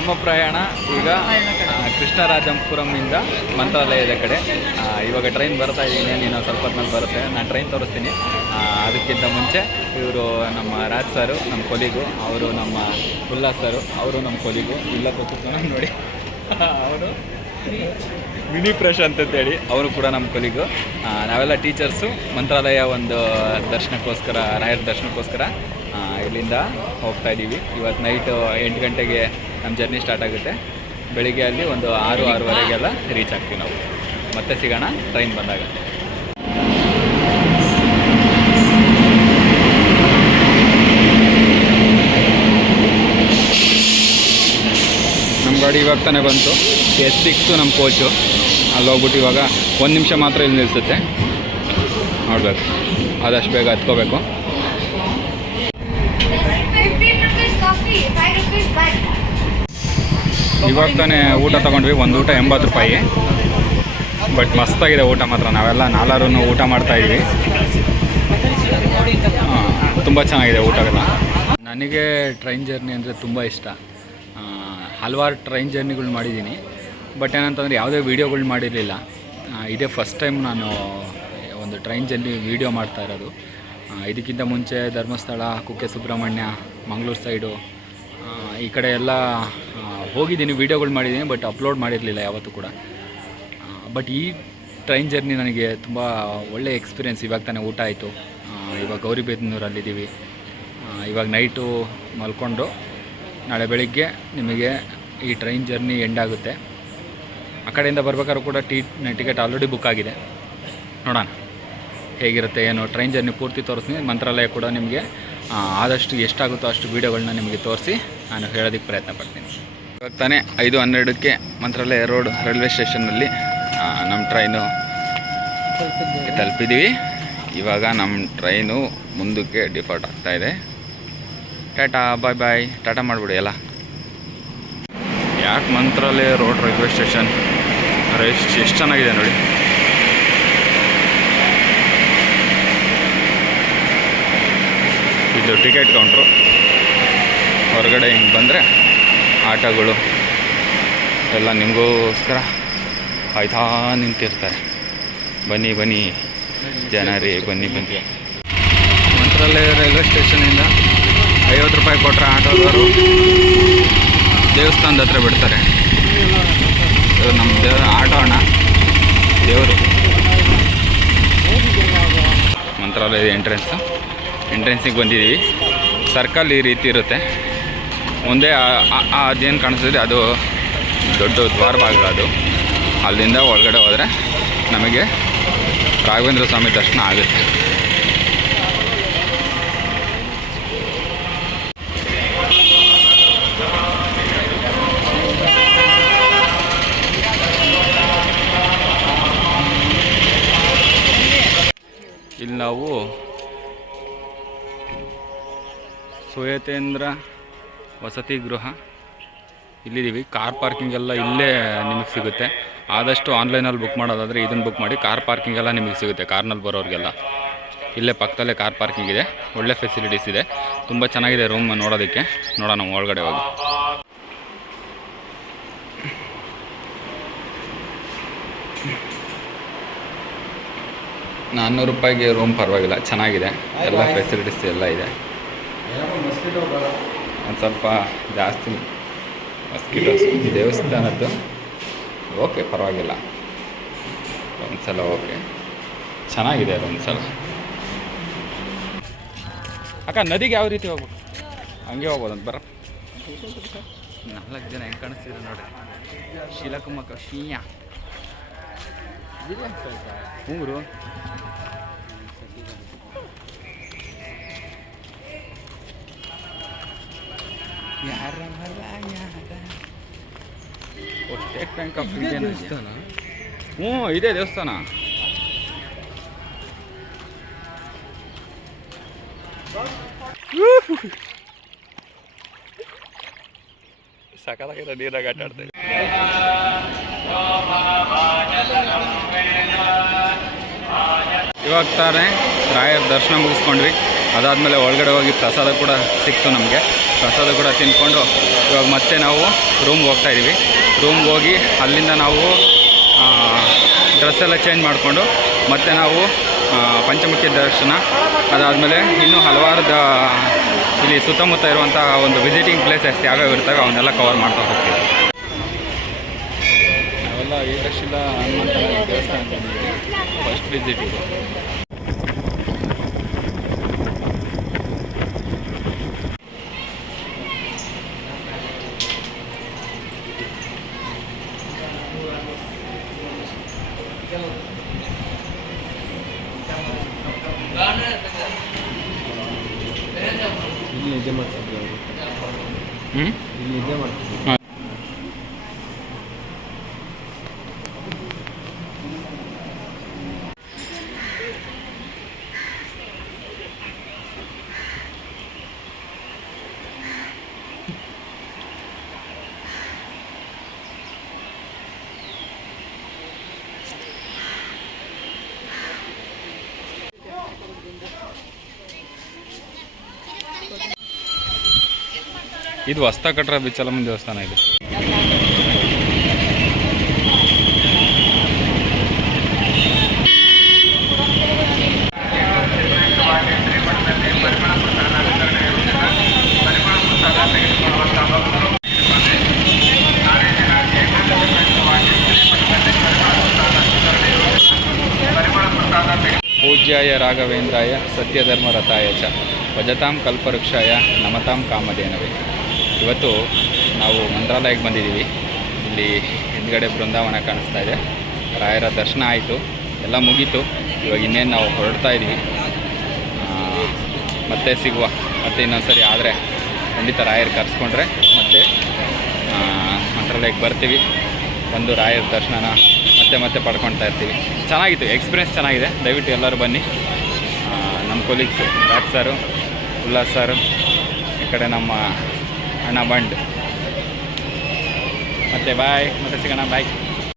ನಮ್ಮ ಪ್ರಯಾಣ ಈಗ ಕೃಷ್ಣರಾಜಪುರಂನಿಂದ ಮಂತ್ರಾಲಯದ ಕಡೆ. ಇವಾಗ ಟ್ರೈನ್ ಬರ್ತಾ ಇದ್ದೀನಿ, ನೀನು ಸ್ವಲ್ಪ ಹೊತ್ತಿನಲ್ಲಿ ಬರುತ್ತೆ, ನಾನು ಟ್ರೈನ್ ತೋರಿಸ್ತೀನಿ. ಅದಕ್ಕಿಂತ ಮುಂಚೆ ಇವರು ನಮ್ಮ ರಾಜ್ ಸರು, ನಮ್ಮ ಕೊಲಿಗು, ಅವರು ನಮ್ಮ ಉಲ್ಲಾಸ್ ಸರು, ಅವರು ನಮ್ಮ ಕೊಲಿಗು. ಇಲ್ಲ ಕೂತ್ಕೊಂಡು ನೋಡಿ, ಅವನು ಮಿನಿ ಪ್ರಶಾಂತ್ ಅಂತೇಳಿ, ಅವರು ಕೂಡ ನಮ್ಮ ಕೊಲಿಗು. ನಾವೆಲ್ಲ ಟೀಚರ್ಸು ಮಂತ್ರಾಲಯ ಒಂದು ದರ್ಶನಕ್ಕೋಸ್ಕರ, ರಾಯರ ದರ್ಶನಕ್ಕೋಸ್ಕರ ಇಲ್ಲಿಂದ ಹೋಗ್ತಾ ಇದ್ದೀವಿ. ಇವತ್ತು ನೈಟು 8 ಗಂಟೆಗೆ ನಮ್ಮ ಜರ್ನಿ ಸ್ಟಾರ್ಟ್ ಆಗುತ್ತೆ. ಬೆಳಿಗ್ಗೆ ಅಲ್ಲಿ ಒಂದು 6-6:30ಗೆಲ್ಲ ರೀಚ್ ಆಗ್ತೀವಿ ನಾವು. ಮತ್ತೆ ಸಿಗೋಣ ಟ್ರೈನ್ ಬಂದಾಗ. ನಮ್ಮ ಗಾಡಿ ಇವಾಗ ತಾನೇ ಬಂತು, S6 ನಮ್ಮ ಕೋಚು. ಅಲ್ಲಿ ಹೋಗ್ಬಿಟ್ಟು ಇವಾಗ 1 ನಿಮಿಷ ಮಾತ್ರ ಇಲ್ಲಿ ನಿಲ್ಲಿಸುತ್ತೆ, ನೋಡಬೇಕು, ಆದಷ್ಟು ಬೇಗ ಹತ್ಕೋಬೇಕು. ಇವಾಗ ತಾನೇ ಊಟ ತೊಗೊಂಡ್ವಿ, ಒಂದು ಊಟ 80 ರೂಪಾಯಿ. ಬಟ್ ಮಸ್ತಾಗಿದೆ ಊಟ ಮಾತ್ರ. ನಾವೆಲ್ಲ 4 ಊಟ ಮಾಡ್ತಾಯಿದ್ವಿ, ತುಂಬ ಚೆನ್ನಾಗಿದೆ ಊಟವೆಲ್ಲ. ನನಗೆ ಟ್ರೈನ್ ಜರ್ನಿ ಅಂದರೆ ತುಂಬ ಇಷ್ಟ. ಹಲವಾರು ಟ್ರೈನ್ ಜರ್ನಿಗಳು ಮಾಡಿದ್ದೀನಿ, ಬಟ್ ಏನಂತಂದರೆ ಯಾವುದೇ ವೀಡಿಯೋಗಳು ಮಾಡಿರಲಿಲ್ಲ. ಇದೇ ಫಸ್ಟ್ ಟೈಮ್ ನಾನು ಒಂದು ಟ್ರೈನ್ ಜರ್ನಿ ವೀಡಿಯೋ ಮಾಡ್ತಾ ಇರೋದು. ಇದಕ್ಕಿಂತ ಮುಂಚೆ ಧರ್ಮಸ್ಥಳ, ಕುಕ್ಕೆ ಸುಬ್ರಹ್ಮಣ್ಯ, ಮಂಗಳೂರು ಸೈಡು ಈ ಕಡೆ ಎಲ್ಲ ಹೋಗಿದ್ದೀನಿ, ವೀಡಿಯೋಗಳು ಮಾಡಿದ್ದೀನಿ, ಬಟ್ ಅಪ್ಲೋಡ್ ಮಾಡಿರಲಿಲ್ಲ ಯಾವತ್ತೂ ಕೂಡ. ಬಟ್ ಈ ಟ್ರೈನ್ ಜರ್ನಿ ನನಗೆ ತುಂಬ ಒಳ್ಳೆಯ ಎಕ್ಸ್ಪೀರಿಯೆನ್ಸ್. ಇವಾಗ ತಾನೇ ಊಟ ಆಯಿತು, ಇವಾಗ ಗೌರಿಬಿದನೂರಲ್ಲಿದ್ದೀವಿ. ಇವಾಗ ನೈಟು ಮಲ್ಕೊಂಡು ನಾಳೆ ಬೆಳಿಗ್ಗೆ ನಿಮಗೆ ಈ ಟ್ರೈನ್ ಜರ್ನಿ ಎಂಡ್ ಆಗುತ್ತೆ. ಆ ಕಡೆಯಿಂದ ಬರ್ಬೇಕಾದ್ರೂ ಕೂಡ ಟಿಕೆಟ್ ಆಲ್ರೆಡಿ ಬುಕ್ ಆಗಿದೆ. ನೋಡೋಣ ಹೇಗಿರುತ್ತೆ ಏನು. ಟ್ರೈನ್ ಜರ್ನಿ ಪೂರ್ತಿ ತೋರಿಸ್ತೀನಿ. ಮಂತ್ರಾಲಯ ಕೂಡ ನಿಮಗೆ ಆದಷ್ಟು ಎಷ್ಟಾಗುತ್ತೋ ಅಷ್ಟು ವೀಡಿಯೋಗಳನ್ನ ನಿಮಗೆ ತೋರಿಸಿ ನಾನು ಹೇಳೋದಕ್ಕೆ ಪ್ರಯತ್ನ ಪಡ್ತೀನಿ. ಇವಾಗ ತಾನೇ 5:12ಕ್ಕೆ ಮಂತ್ರಾಲಯ ರೋಡ್ ರೈಲ್ವೆ ಸ್ಟೇಷನ್ನಲ್ಲಿ ನಮ್ಮ ಟ್ರೈನು ತಲುಪಿದ್ದೀವಿ. ಇವಾಗ ನಮ್ಮ ಟ್ರೈನು ಮುಂದಕ್ಕೆ ಡಿಪಾರ್ಟ್ ಆಗ್ತಾಯಿದೆ. ಟಾಟಾ, ಬಾಯ್ ಬಾಯ್, ಟಾಟಾ ಮಾಡಿಬಿಡಿ ಎಲ್ಲ. ಯಾಕೆ ಮಂತ್ರಾಲಯ ರೋಡ್ ರೈಲ್ವೆ ಸ್ಟೇಷನ್ ಎಷ್ಟು ಚೆನ್ನಾಗಿದೆ ನೋಡಿ. ಇದು ಟಿಕೆಟ್ ಕೌಂಟ್ರು. ಹೊರಗಡೆ ಹಿಂಗೆ ಬಂದರೆ ಆಟೋಗಳು ಎಲ್ಲ ನಿಮಗೋಸ್ಕರ ಕಾಯ್ತಾ ನಿಂತಿರ್ತಾರೆ. ಬನ್ನಿ ಬನ್ನಿ ಜನರೇ, ಬನ್ನಿ ಬನ್ನಿ. ಮಂತ್ರಾಲಯ ರೈಲ್ವೆ ಸ್ಟೇಷನಿಂದ 50 ರೂಪಾಯಿ ಕೊಟ್ಟರೆ ಆಟೋದವರು ದೇವಸ್ಥಾನದ ಹತ್ರ ಬಿಡ್ತಾರೆ. ಇದು ನಮ್ಮ ಆಟೋ ಅಣ್ಣ, ದೇವರು. ಮಂತ್ರಾಲಯದ ಎಂಟ್ರೆನ್ಸಿಗೆ ಬಂದಿದ್ದೀವಿ. ಸರ್ಕಲ್ ಈ ರೀತಿ ಇರುತ್ತೆ. ಮುಂದೆ ಅದೇನು ಕಾಣಿಸ್ತಿದೆ ಅದು ದೊಡ್ಡ ದ್ವಾರ ಬಾಗಿಲು. ಅದು ಅಲ್ಲಿಂದ ಒಳಗಡೆ ಹೋದರೆ ನಮಗೆ ರಾಘವೇಂದ್ರ ಸ್ವಾಮಿ ದರ್ಶನ ಆಗುತ್ತೆ. ಇಲ್ಲಿ ನಾವು ಸುಯತೇಂದ್ರ ವಸತಿ ಗೃಹ ಇಲ್ಲಿದ್ದೀವಿ. ಕಾರ್ ಪಾರ್ಕಿಂಗ್ ಎಲ್ಲ ಇಲ್ಲೇ ನಿಮಗೆ ಸಿಗುತ್ತೆ. ಆದಷ್ಟು ಆನ್ಲೈನಲ್ಲಿ ಬುಕ್ ಮಾಡೋದಾದರೆ ಇದನ್ನು ಬುಕ್ ಮಾಡಿ. ಕಾರ್ ಪಾರ್ಕಿಂಗ್ ಎಲ್ಲ ನಿಮಗೆ ಸಿಗುತ್ತೆ. ಕಾರ್ನಲ್ಲಿ ಬರೋರಿಗೆಲ್ಲ ಇಲ್ಲೇ ಪಕ್ಕದಲ್ಲೇ ಕಾರ್ ಪಾರ್ಕಿಂಗ್ ಇದೆ. ಒಳ್ಳೆ ಫೆಸಿಲಿಟೀಸ್ ಇದೆ, ತುಂಬ ಚೆನ್ನಾಗಿದೆ ರೂಮ್ ನೋಡೋದಕ್ಕೆ. ನೋಡೋಣ ಒಳಗಡೆ ಹೋಗಿ. 400 ರೂಪಾಯಿಗೆ ರೂಮ್ ಪರವಾಗಿಲ್ಲ, ಚೆನ್ನಾಗಿದೆ. ಎಲ್ಲ ಫೆಸಿಲಿಟೀಸ್ ಎಲ್ಲ ಇದೆ. ಒಂದು ಸ್ವಲ್ಪ ಜಾಸ್ತಿ ಮಸ್ಕಿಟೋಸ್ ದೇವಸ್ಥಾನದ್ದು. ಓಕೆ, ಪರವಾಗಿಲ್ಲ, ಒಂದ್ಸಲ ಓಕೆ, ಚೆನ್ನಾಗಿದೆ ಒಂದ್ಸಲ. ಅಕ್ಕ ನದಿಗೆ ಯಾವ ರೀತಿ ಹೋಗ್ಬೇಕು? ಹಂಗೆ ಹೋಗ್ಬೋದಂತ ಬರ. 4 ಜನ ಹೆಂಗೆ ಕಾಣಿಸ್ತಿದ್ರು ನೋಡಿ. ಶಿಲಕುಮಕ ಶೀಯ ಊರು. ಸ್ಟೇಟ್ ಬ್ಯಾಂಕ್ ಆಫ್ ಇಂಡಿಯಾ ದೇವಸ್ಥಾನ. ಇದೇ ದೇವಸ್ಥಾನ. ಸಕಾಲಾಗಿದೆ, ನೀರಾಗ ಆಟ ಆಡ್ತಾ ಇದ್ದೀವಿ. ಇವಾಗ ತಾನೇ ರಾಯರ ದರ್ಶನ ಮುಗಿಸ್ಕೊಂಡ್ವಿ. ಅದಾದಮೇಲೆ ಒಳಗಡೆ ಹೋಗಿ ಪ್ರಸಾದ ಕೂಡ ಸಿಕ್ತು ನಮಗೆ. ಪ್ರಸಾದ ಕೂಡ ತಿಂದ್ಕೊಂಡು ಇವಾಗ ಮತ್ತೆ ನಾವು ರೂಮ್ಗೆ ಹೋಗ್ತಾಯಿದ್ದೀವಿ. ರೂಮ್ಗೆ ಹೋಗಿ ಅಲ್ಲಿಂದ ನಾವು ಡ್ರೆಸ್ ಎಲ್ಲ ಚೇಂಜ್ ಮಾಡಿಕೊಂಡು ಮತ್ತೆ ನಾವು ಪಂಚಮುಖಿ ದರ್ಶನ, ಅದಾದಮೇಲೆ ಇನ್ನೂ ಹಲವಾರು ಇಲ್ಲಿ ಸುತ್ತಮುತ್ತ ಇರುವಂಥ ಒಂದು ವಿಸಿಟಿಂಗ್ ಪ್ಲೇಸಸ್ ಯಾವ್ಯಾವ ಇರ್ತವೆ ಅವನ್ನೆಲ್ಲ ಕವರ್ ಮಾಡ್ತಾ ಹೋಗ್ತೀವಿ. ನಾವೆಲ್ಲ ಏಕಶಿಲ ಹನುಮಂತನ ದೇವಸ್ಥಾನಕ್ಕೆ ಫಸ್ಟ್ ವಿಸಿಟ್ ಇದು. ಇಲ್ಲಿ ನಿದ್ದೆ ಮಾಡ್ತಿದ್ರು ಅವರು. ಇಲ್ಲಿ ನಿದ್ದೆ ಮಾಡ್ತಿದ್ರು. ಇದು ಹೊಸ್ತ ಕಟ್ಟರ ಬಿಚ್ಚಲಮ್ಮನ ದೇವಸ್ಥಾನ ಇದು. ಪೂಜ್ಯಾಯ ರಾಘವೇಂದ್ರಾಯ ಸತ್ಯಧರ್ಮರತಾಯ ಚ ಭಜತಾಂ ಕಲ್ಪವೃಕ್ಷಾಯ ನಮತಾಂ ಕಾಮಧೇನವೇ. ಇವತ್ತು ನಾವು ಮಂತ್ರಾಲಯಕ್ಕೆ ಬಂದಿದ್ದೀವಿ. ಇಲ್ಲಿ ಹಿಂದ್ಗಡೆ ಬೃಂದಾವನ ಕಾಣಿಸ್ತಾ ಇದೆ. ರಾಯರ ದರ್ಶನ ಆಯಿತು, ಎಲ್ಲ ಮುಗೀತು. ಇವಾಗ ಇನ್ನೇನು ನಾವು ಹೊರಡ್ತಾ ಇದ್ದೀವಿ. ಮತ್ತೆ ಸಿಗುವ. ಮತ್ತೆ ಇನ್ನೊಂದು ಸರಿ ಆದರೆ ಖಂಡಿತ ರಾಯರು ಕರೆಸ್ಕೊಂಡ್ರೆ ಮತ್ತೆ ಮಂತ್ರಾಲಯಕ್ಕೆ ಬರ್ತೀವಿ. ಬಂದು ರಾಯರ ದರ್ಶನನ ಮತ್ತೆ ಪಡ್ಕೊಳ್ತಾ ಇರ್ತೀವಿ. ಚೆನ್ನಾಗಿತ್ತು, ಎಕ್ಸ್ಪೀರಿಯೆನ್ಸ್ ಚೆನ್ನಾಗಿದೆ. ದಯವಿಟ್ಟು ಎಲ್ಲರೂ ಬನ್ನಿ. ನಮ್ಮ ಕೊಲೀಗ್ಸು ರಾಜ್ ಸರು, ಉಲ್ಲಾಸ್ ಸರು, ಈ ಕಡೆ ನಮ್ಮ ಅಣ್ಣ ಬಂಡ್. ಮತ್ತೆ ಬಾಯ್, ಮತ್ತೆ ಸಿಗೋಣ, ಬಾಯ್.